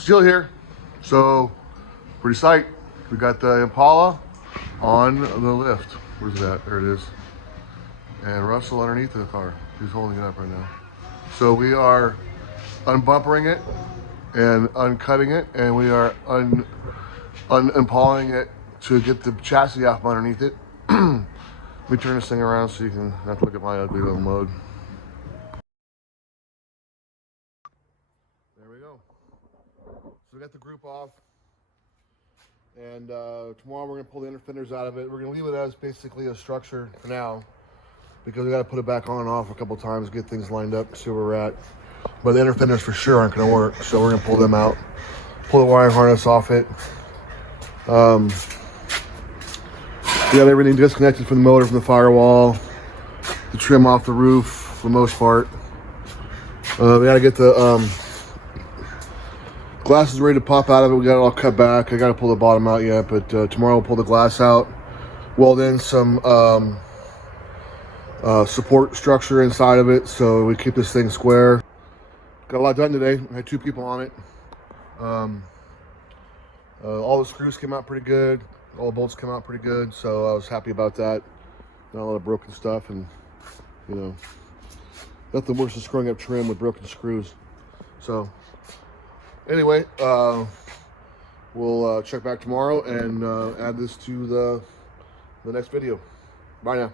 Still here, so pretty psyched. We got the Impala on the lift. Where's that? There it is. And Russell underneath the car. He's holding it up right now. So we are unbumpering it and uncutting it, and we are unimpaling it to get the chassis off from underneath it. Let me turn this thing around so you can not to look at my ugly little mode. There we go. So we got the group off, and tomorrow we're gonna pull the inner fenders out of it. We're gonna leave it as basically a structure for now, because we got to put it back on and off a couple times, get things lined up, see where we're at. But the inner fenders for sure aren't gonna work, so we're gonna pull them out, pull the wiring harness off it. We got everything disconnected from the motor, from the firewall, the trim off the roof for the most part. We got to get the glasses ready to pop out of it. We got it all cut back. I got to pull the bottom out yet, but tomorrow we'll pull the glass out, weld in some support structure inside of it so we keep this thing square. Got a lot done today. I had 2 people on it. All the screws came out pretty good. All the bolts came out pretty good, so I was happy about that. Not a lot of broken stuff, and you know, nothing worse than screwing up trim with broken screws. So anyway, we'll check back tomorrow and add this to the next video. Bye now.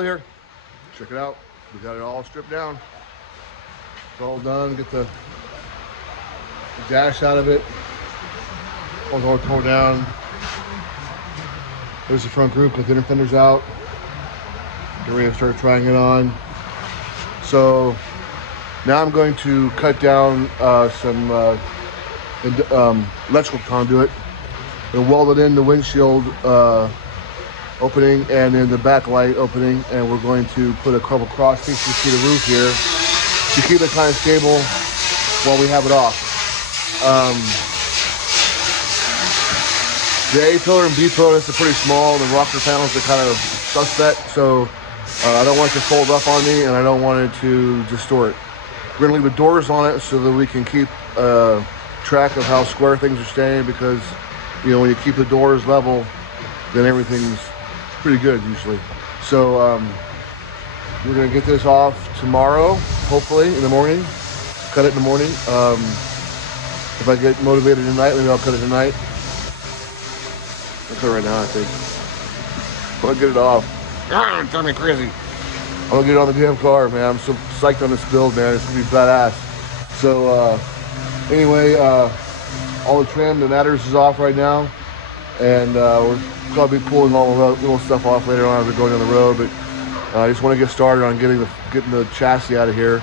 Here, check it out. We got it all stripped down. It's all done. Get the dash out of it. All torn down. There's the front group with the inner fenders out. Get ready to start trying it on. So now I'm going to cut down some electrical conduit and weld it in the windshield opening and in the backlight opening, and we're going to put a couple cross pieces to the roof here to keep it kind of stable while we have it off. The A pillar and B pillar is pretty small. The rocker panels are kind of suspect, so I don't want it to fold up on me, and I don't want it to distort. We're gonna leave the doors on it so that we can keep track of how square things are staying, because when you keep the doors level, then everything's pretty good usually. So we're gonna get this off tomorrow, hopefully in the morning. Cut it in the morning. If I get motivated tonight, maybe I'll cut it tonight. I'll cut it right now, I think. I'll get it off. It's driving me crazy. I'm gonna get it on the damn car, man. I'm so psyched on this build, man. It's gonna be badass. So anyway, all the trim, the natters is off right now, and we're gonna be pulling all the little stuff off later on as we're going down the road. But I just want to get started on getting the chassis out of here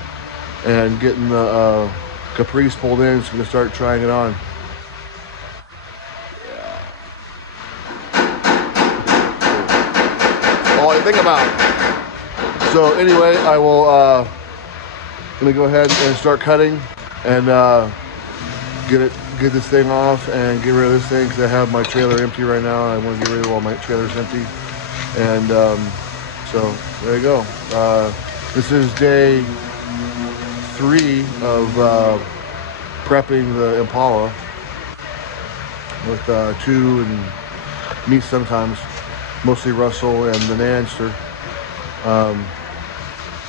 and getting the Caprice pulled in, so we're gonna start trying it on. All I think about. So anyway, I will gonna go ahead and start cutting and get this thing off and get rid of this thing, because I have my trailer empty right now. I want to get rid of all my trailers empty, and so there you go. This is day 3 of prepping the Impala with 2 and me sometimes, mostly Russell and the Nanster.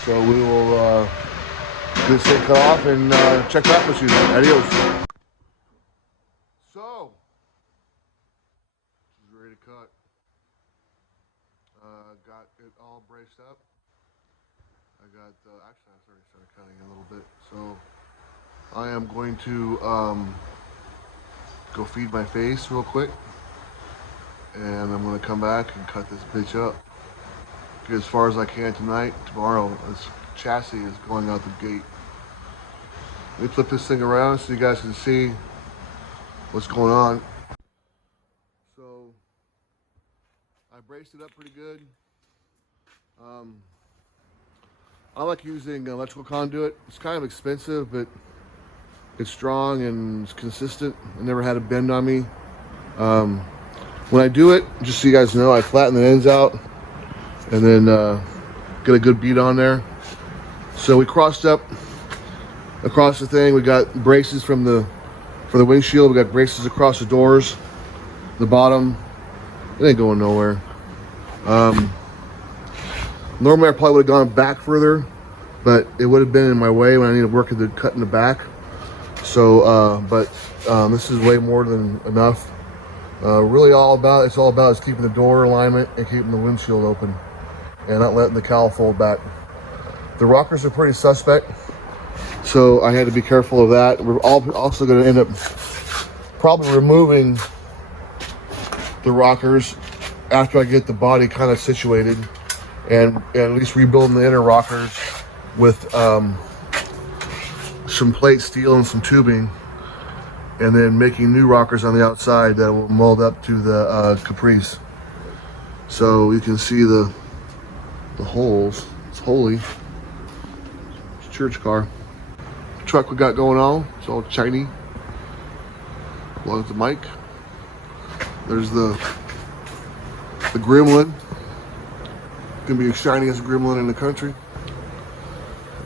So we will get this thing cut off and check back with you. Adios. So, this is ready to cut. Got it all braced up. I got, actually I already started cutting a little bit. So, I am going to go feed my face real quick. And I'm going to come back and cut this bitch up. Get as far as I can tonight. Tomorrow, this chassis is going out the gate. Let me flip this thing around so you guys can see what's going on. So, I braced it up pretty good. I like using electrical conduit. It's kind of expensive, but it's strong and it's consistent. I never had a bend on me. When I do it, just so you guys know, I flatten the ends out and then get a good beat on there. So we crossed up across the thing. We got braces for the windshield. We got braces across the doors, the bottom. It ain't going nowhere. Normally I probably would have gone back further, but it would have been in my way when I need to work at the cut in the back. So, but this is way more than enough. Really it's all about is keeping the door alignment and keeping the windshield open and not letting the cowl fold back. The rockers are pretty suspect, so I had to be careful of that. We're also going to end up probably removing the rockers after I get the body kind of situated, and at least rebuilding the inner rockers with some plate steel and some tubing, and then making new rockers on the outside that will mold up to the Caprice. So you can see the holes. It's holy. It's a church car. The truck we got going on, it's all shiny. Along with the mic. There's the Gremlin. Gonna be as shiny as a Gremlin in the country.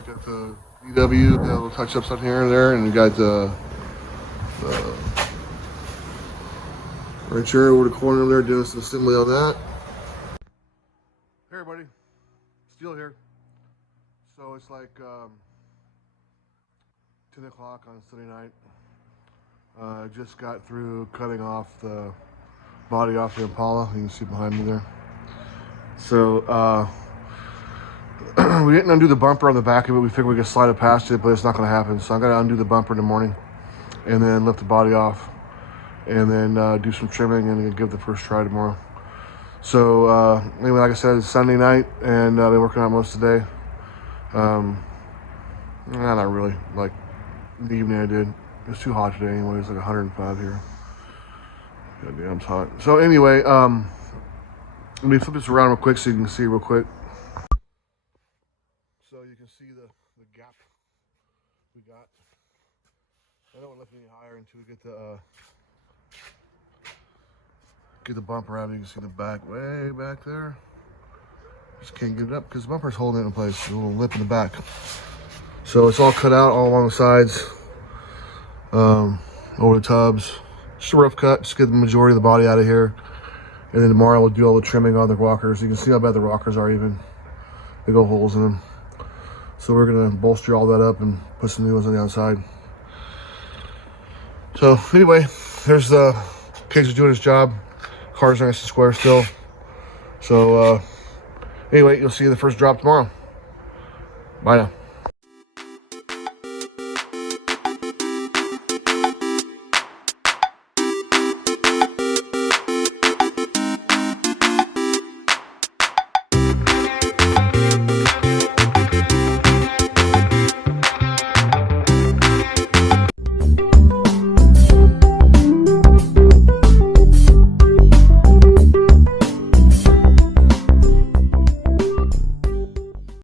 Got the VW, got little touch-ups on here and there, and we got the right here over the corner there doing some assembly on that. Hey everybody, Steel here. So it's like 10 o'clock on Sunday night. I just got through cutting off the body off the Impala. You can see behind me there. So we didn't undo the bumper on the back of it. We figured we could slide it past it, but it's not going to happen. So I'm going to undo the bumper in the morning and then lift the body off and then do some trimming and give the first try tomorrow. So anyway, like I said, it's Sunday night and I've been working out most of the day. Not really. Like in the evening I did. It's too hot today anyway. It's like 105 here. God damn, it's hot. So anyway, let me flip this around real quick so you can see real quick. So you can see the gap we got. I don't want to lift any higher until we get the bumper out. You can see the back way back there. Just can't get it up because the bumper's holding it in place. A little lip in the back. So it's all cut out all along the sides, over the tubs. Just a rough cut, just get the majority of the body out of here. And then tomorrow we'll do all the trimming on the rockers. You can see how bad the rockers are even. Big old holes in them. So we're gonna bolster all that up and put some new ones on the outside. So anyway, there's the kids are doing his job. Car's nice and square still. So anyway, you'll see the first drop tomorrow. Bye now.